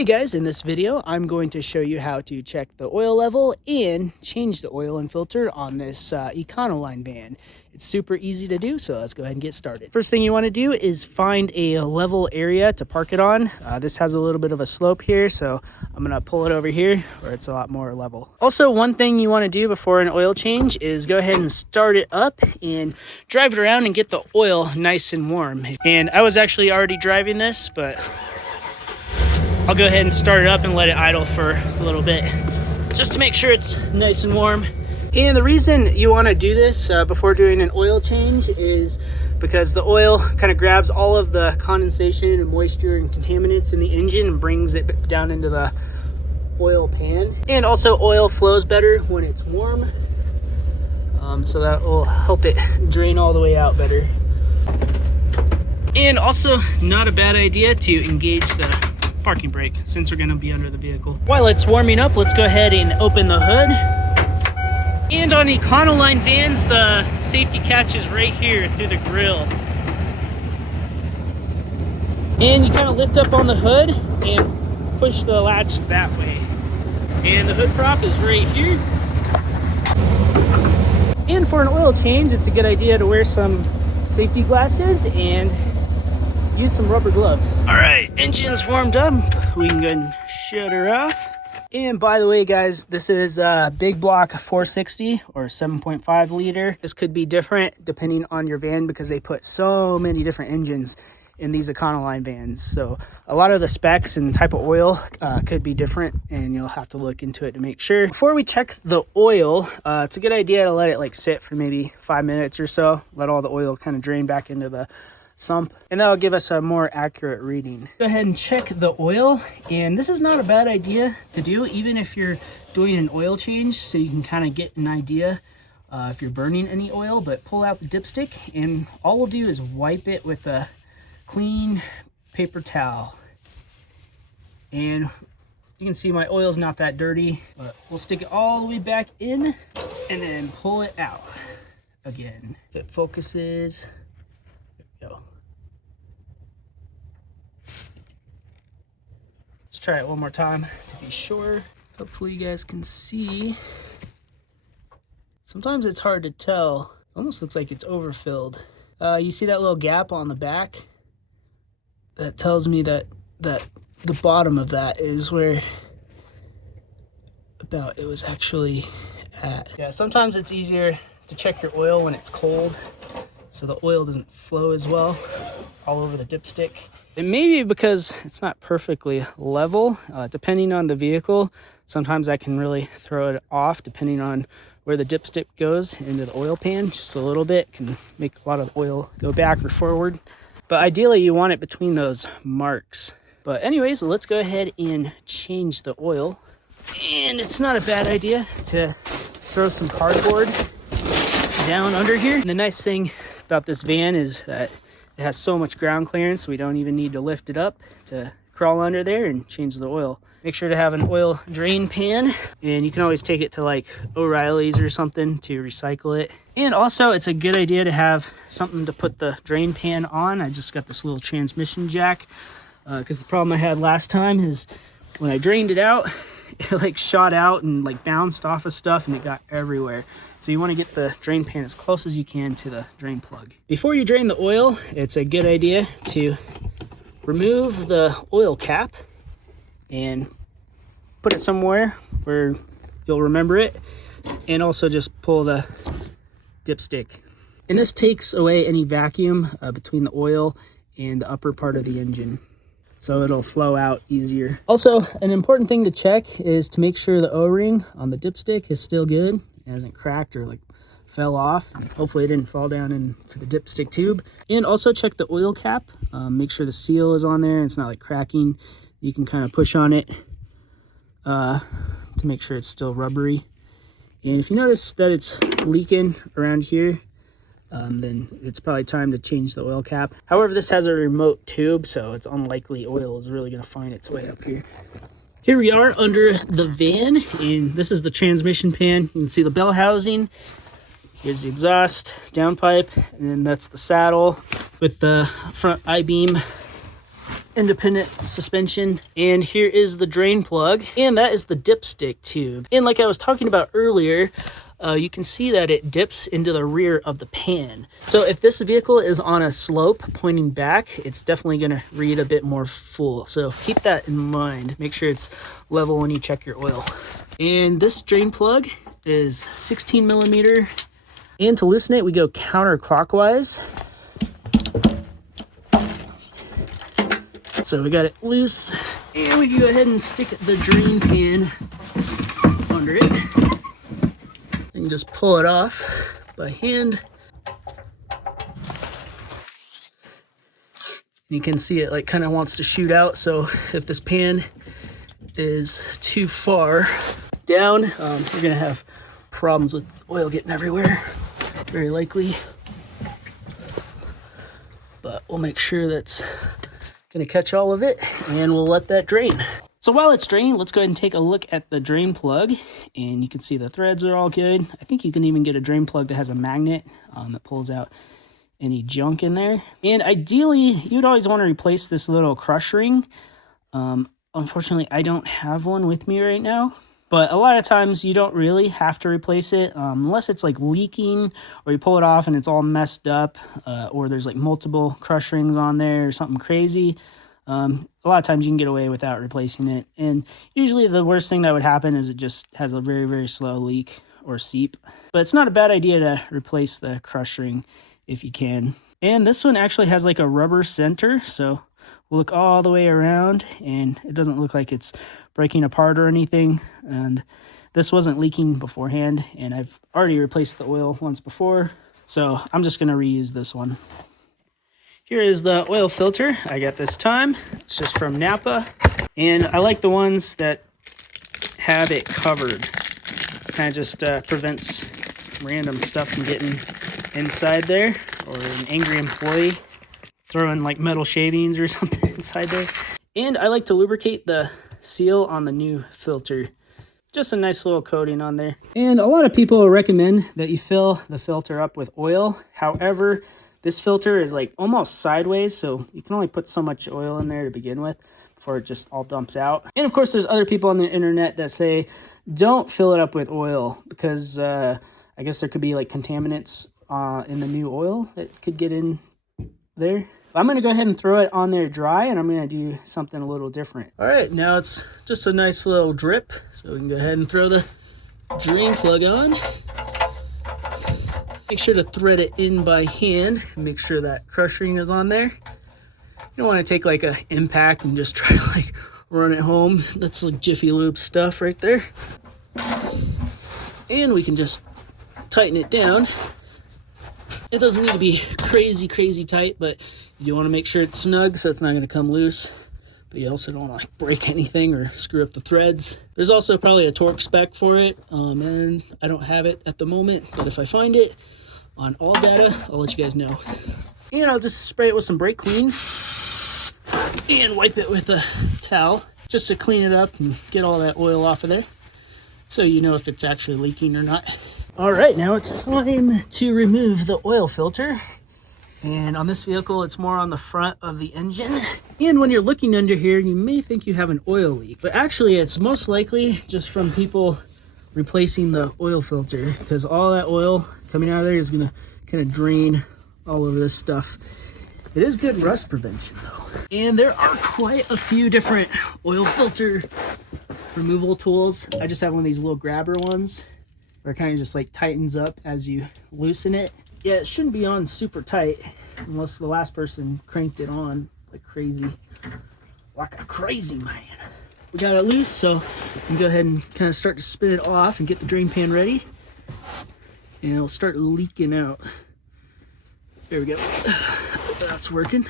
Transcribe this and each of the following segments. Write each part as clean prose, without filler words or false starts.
Hey guys, in this video I'm going to show you how to check the oil level and change the oil and filter on this Econoline van. It's super easy to do, so let's go ahead and get started. First thing you want to do is find a level area to park it on. This has a little bit of a slope here, so I'm going to pull it over here where it's a lot more level. Also, one thing you want to do before an oil change is go ahead and start it up and drive it around and get the oil nice and warm. And I was actually already driving this, but I'll go ahead and start it up and let it idle for a little bit just to make sure it's nice and warm. And the reason you want to do this before doing an oil change is because the oil kind of grabs all of the condensation and moisture and contaminants in the engine and brings it down into the oil pan. And also oil flows better when it's warm, so that will help it drain all the way out better. And also not a bad idea to engage the parking brake since we're going to be under the vehicle. While it's warming up, let's go ahead and open the hood. And on Econoline vans, the safety catch is right here through the grill. And you kind of lift up on the hood and push the latch that way. And the hood prop is right here. And for an oil change, it's a good idea to wear some safety glasses and use some rubber gloves. All right, engine's warmed up. We can go ahead and shut her off. And by the way, guys, this is a big block 460 or 7.5 liter. This could be different depending on your van because they put so many different engines in these Econoline vans. So a lot of the specs and type of oil could be different, and you'll have to look into it to make sure. Before we check the oil, it's a good idea to let it like sit for maybe 5 minutes or so. Let all the oil kind of drain back into the sump, and that'll give us a more accurate reading. Go ahead and check the oil, and this is not a bad idea to do even if you're doing an oil change, so you can kind of get an idea if you're burning any oil. But pull out the dipstick, and all we'll do is wipe it with a clean paper towel. And you can see my oil's not that dirty, but we'll stick it all the way back in and then pull it out again. If it focuses, there we go. Let's try it one more time to be sure. Hopefully you guys can see. Sometimes it's hard to tell. It almost looks like it's overfilled. You see that little gap on the back? That tells me that the bottom of that is where about it was actually at. Yeah, sometimes it's easier to check your oil when it's cold, so the oil doesn't flow as well all over the dipstick. It may be because it's not perfectly level. Depending on the vehicle, sometimes I can really throw it off depending on where the dipstick goes into the oil pan. Just a little bit can make a lot of oil go back or forward. But ideally you want it between those marks. But anyways, let's go ahead and change the oil. And it's not a bad idea to throw some cardboard down under here. And the nice thing about this van is that it has so much ground clearance, we don't even need to lift it up to crawl under there and change the oil. Make sure to have an oil drain pan, and you can always take it to like O'Reilly's or something to recycle it. And also it's a good idea to have something to put the drain pan on. I just got this little transmission jack because the problem I had last time is when I drained it out, it like shot out and like bounced off of stuff and it got everywhere. So you want to get the drain pan as close as you can to the drain plug. Before you drain the oil, it's a good idea to remove the oil cap and put it somewhere where you'll remember it, and also just pull the dipstick. And this takes away any vacuum between the oil and the upper part of the engine, so it'll flow out easier. Also, an important thing to check is to make sure the O-ring on the dipstick is still good. It hasn't cracked or like fell off. Hopefully it didn't fall down into the dipstick tube. And also check the oil cap. Make sure the seal is on there and it's not like cracking. You can kind of push on it to make sure it's still rubbery. And if you notice that it's leaking around here, then it's probably time to change the oil cap. However, this has a remote tube, so it's unlikely oil is really going to find its way up here. Here we are under the van, and this is the transmission pan. You can see the bell housing. Here's the exhaust, downpipe, and then that's the saddle with the front I-beam independent suspension. And here is the drain plug, and that is the dipstick tube. And like I was talking about earlier, you can see that it dips into the rear of the pan. So if this vehicle is on a slope pointing back, it's definitely gonna read a bit more full. So keep that in mind. Make sure it's level when you check your oil. And this drain plug is 16 millimeter. And to loosen it, we go counterclockwise. So we got it loose, and we can go ahead and stick the drain pan under it. And just pull it off by hand. You can see it like kind of wants to shoot out. So if this pan is too far down, you're gonna have problems with oil getting everywhere, very likely. But we'll make sure that's gonna catch all of it, and we'll let that drain. So while it's draining, let's go ahead and take a look at the drain plug, and you can see the threads are all good. I think you can even get a drain plug that has a magnet that pulls out any junk in there. And ideally, you'd always want to replace this little crush ring. Unfortunately, I don't have one with me right now, but a lot of times you don't really have to replace it unless it's like leaking, or you pull it off and it's all messed up, or there's like multiple crush rings on there or something crazy. A lot of times you can get away without replacing it. And usually the worst thing that would happen is it just has a very, very slow leak or seep. But it's not a bad idea to replace the crush ring if you can. And this one actually has like a rubber center, so we'll look all the way around, and it doesn't look like it's breaking apart or anything. And this wasn't leaking beforehand, and I've already replaced the oil once before, so I'm just gonna reuse this one. Here is the oil filter I got this time. It's just from Napa, and I like the ones that have it covered. Kind of just prevents random stuff from getting inside there, or an angry employee throwing like metal shavings or something inside there. And I like to lubricate the seal on the new filter. Just a nice little coating on there. And a lot of people recommend that you fill the filter up with oil. However, this filter is like almost sideways, so you can only put so much oil in there to begin with before it just all dumps out. And of course, there's other people on the internet that say don't fill it up with oil because I guess there could be like contaminants in the new oil that could get in there. I'm going to go ahead and throw it on there dry, and I'm going to do something a little different. All right, now it's just a nice little drip, so we can go ahead and throw the drain plug on. Make sure to thread it in by hand. Make sure that crush ring is on there. You don't want to take like an impact and just try to like run it home. That's like Jiffy Lube stuff right there. And we can just tighten it down. It doesn't need to be crazy, crazy tight, but you do want to make sure it's snug so it's not going to come loose. But you also don't want to like break anything or screw up the threads. There's also probably a torque spec for it, and I don't have it at the moment, but if I find it on all data, I'll let you guys know. And I'll just spray it with some brake clean and wipe it with a towel just to clean it up and get all that oil off of there, so you know if it's actually leaking or not. All right, now it's time to remove the oil filter. And on this vehicle, it's more on the front of the engine. And when you're looking under here, you may think you have an oil leak, but actually it's most likely just from people replacing the oil filter, because all that oil coming out of there is gonna kind of drain all of this stuff. It is good rust prevention though. And there are quite a few different oil filter removal tools. I just have one of these little grabber ones where it kind of just like tightens up as you loosen it. Yeah, it shouldn't be on super tight unless the last person cranked it on like crazy, like a crazy man. We got it loose, so we can go ahead and kind of start to spin it off and get the drain pan ready. And it'll start leaking out. There we go. That's working.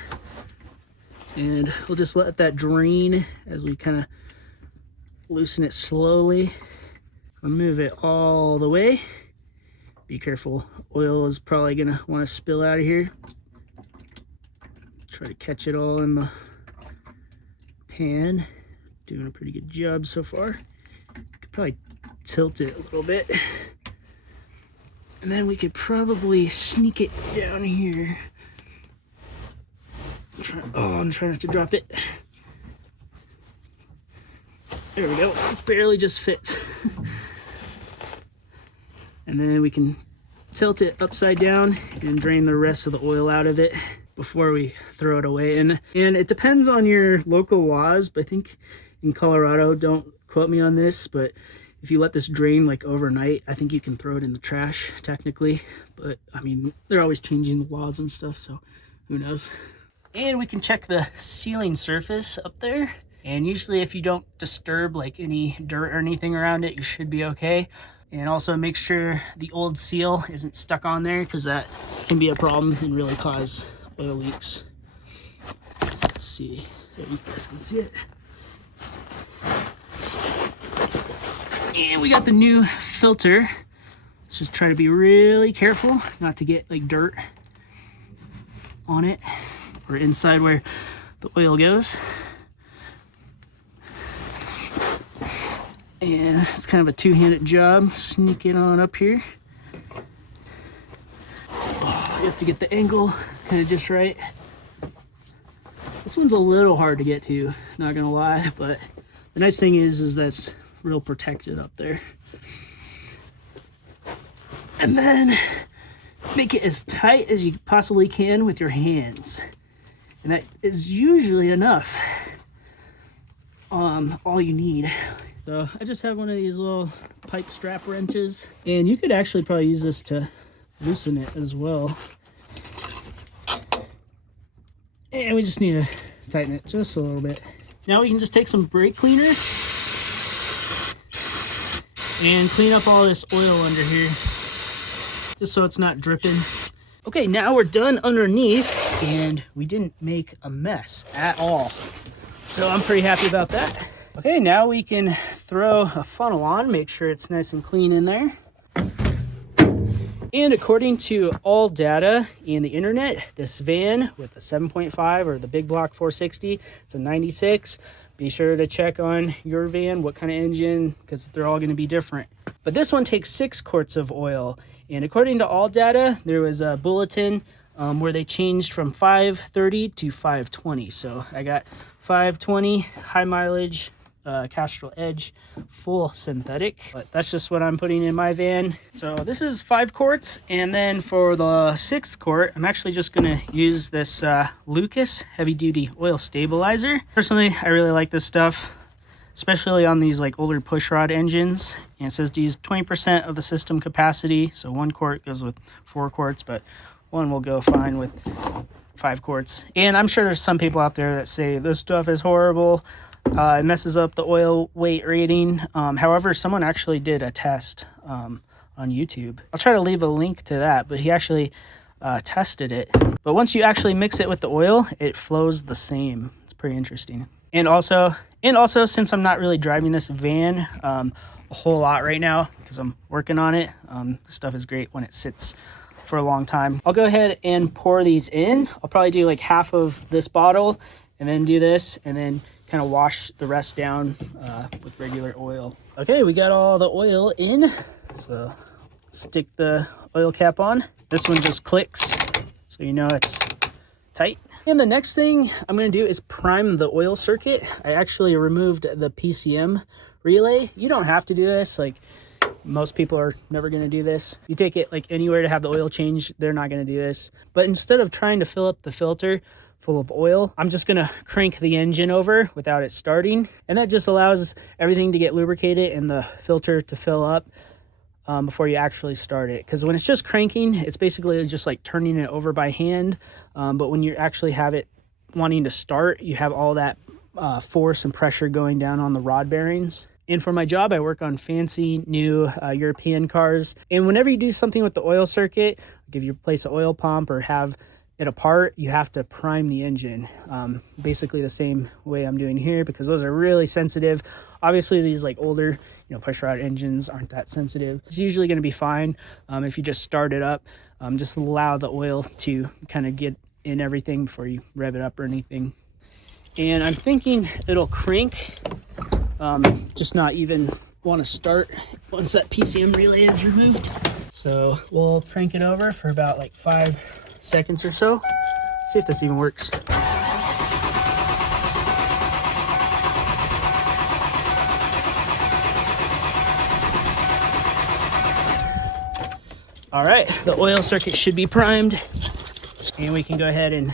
And we'll just let that drain as we kind of loosen it slowly. Remove it all the way. Be careful, oil is probably gonna want to spill out of here. Try to catch it all in the pan. Doing a pretty good job so far. Could probably tilt it a little bit. And then we could probably sneak it down here. I'm trying not to drop it. There we go. Barely just fits. And then we can tilt it upside down and drain the rest of the oil out of it before we throw it away. And it depends on your local laws, but I think in Colorado, don't quote me on this, but if you let this drain like overnight, I think you can throw it in the trash technically. But I mean, they're always changing the laws and stuff, so who knows. And we can check the sealing surface up there. And usually if you don't disturb like any dirt or anything around it, you should be okay. And also make sure the old seal isn't stuck on there, because that can be a problem and really cause oil leaks. Let's see if you guys can see it. And we got the new filter. Let's just try to be really careful not to get like dirt on it or inside where the oil goes. And it's kind of a two-handed job. Sneak it on up here. Oh, you have to get the angle kind of just right. This one's a little hard to get to, not gonna lie, but the nice thing is that's real protected up there. And then make it as tight as you possibly can with your hands. And that is usually enough. All you need. So I just have one of these little pipe strap wrenches, and you could actually probably use this to loosen it as well. And we just need to tighten it just a little bit. Now we can just take some brake cleaner and clean up all this oil under here, just so it's not dripping. Okay, now we're done underneath, and we didn't make a mess at all. So I'm pretty happy about that. Okay, now we can throw a funnel on, make sure it's nice and clean in there. And according to all data in the internet, this van with the 7.5 or the big block 460, it's a 96. Be sure to check on your van, what kind of engine, because they're all going to be different. But this one takes 6 quarts of oil. And according to all data, there was a bulletin where they changed from 530 to 520. So I got 520 high mileage, Castrol Edge, full synthetic, but that's just what I'm putting in my van. So this is 5 quarts, and then for the 6th quart, I'm actually just gonna use this Lucas heavy duty oil stabilizer. Personally, I really like this stuff, especially on these like older pushrod engines. And it says to use 20% of the system capacity, so 1 quart goes with 4 quarts, but one will go fine with 5 quarts. And I'm sure there's some people out there that say this stuff is horrible. It messes up the oil weight rating. However, someone actually did a test on YouTube. I'll try to leave a link to that, but he actually tested it. But once you actually mix it with the oil, it flows the same. It's pretty interesting. And also since I'm not really driving this van a whole lot right now because I'm working on it, this stuff is great when it sits for a long time. I'll go ahead and pour these in. I'll probably do like half of this bottle and then do this, and then kind of wash the rest down with regular oil. Okay, we got all the oil in, so stick the oil cap on. This one just clicks, so you know it's tight. And the next thing I'm gonna do is prime the oil circuit. I actually removed the PCM relay. You don't have to do this, like most people are never gonna do this. You take it like anywhere to have the oil change, they're not gonna do this. But instead of trying to fill up the filter full of oil, I'm just gonna crank the engine over without it starting, and that just allows everything to get lubricated and the filter to fill up before you actually start it. Because when it's just cranking, it's basically just like turning it over by hand, but when you actually have it wanting to start, you have all that force and pressure going down on the rod bearings. And for my job, I work on fancy new European cars, and whenever you do something with the oil circuit, like if you replace an oil pump or have it apart, you have to prime the engine, basically the same way I'm doing here, because those are really sensitive. Obviously these like older, pushrod engines aren't that sensitive. It's usually going to be fine if you just start it up. Just allow the oil to kind of get in everything before you rev it up or anything. And I'm thinking it'll crank, just not even want to start once that PCM relay is removed. So we'll crank it over for about like 5 seconds or so. See if this even works. All right, the oil circuit should be primed, and we can go ahead and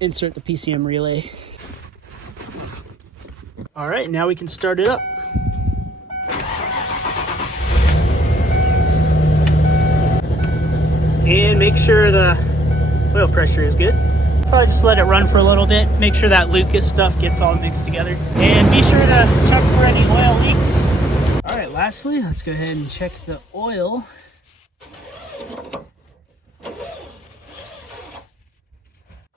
insert the PCM relay. All right, now we can start it up. And make sure the oil pressure is good. Probably just let it run for a little bit. Make sure that Lucas stuff gets all mixed together. And be sure to check for any oil leaks. All right, lastly, let's go ahead and check the oil.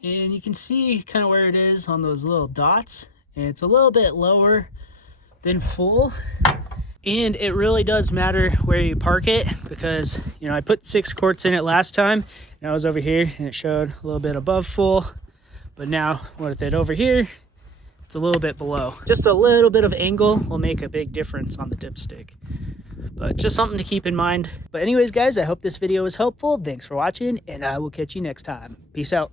And you can see kind of where it is on those little dots. And it's a little bit lower than full. And it really does matter where you park it, because, you know, I put 6 quarts in it last time and I was over here and it showed a little bit above full. But now with it over here, it's a little bit below. Just a little bit of angle will make a big difference on the dipstick. But just something to keep in mind. But anyways, guys, I hope this video was helpful. Thanks for watching, and I will catch you next time. Peace out.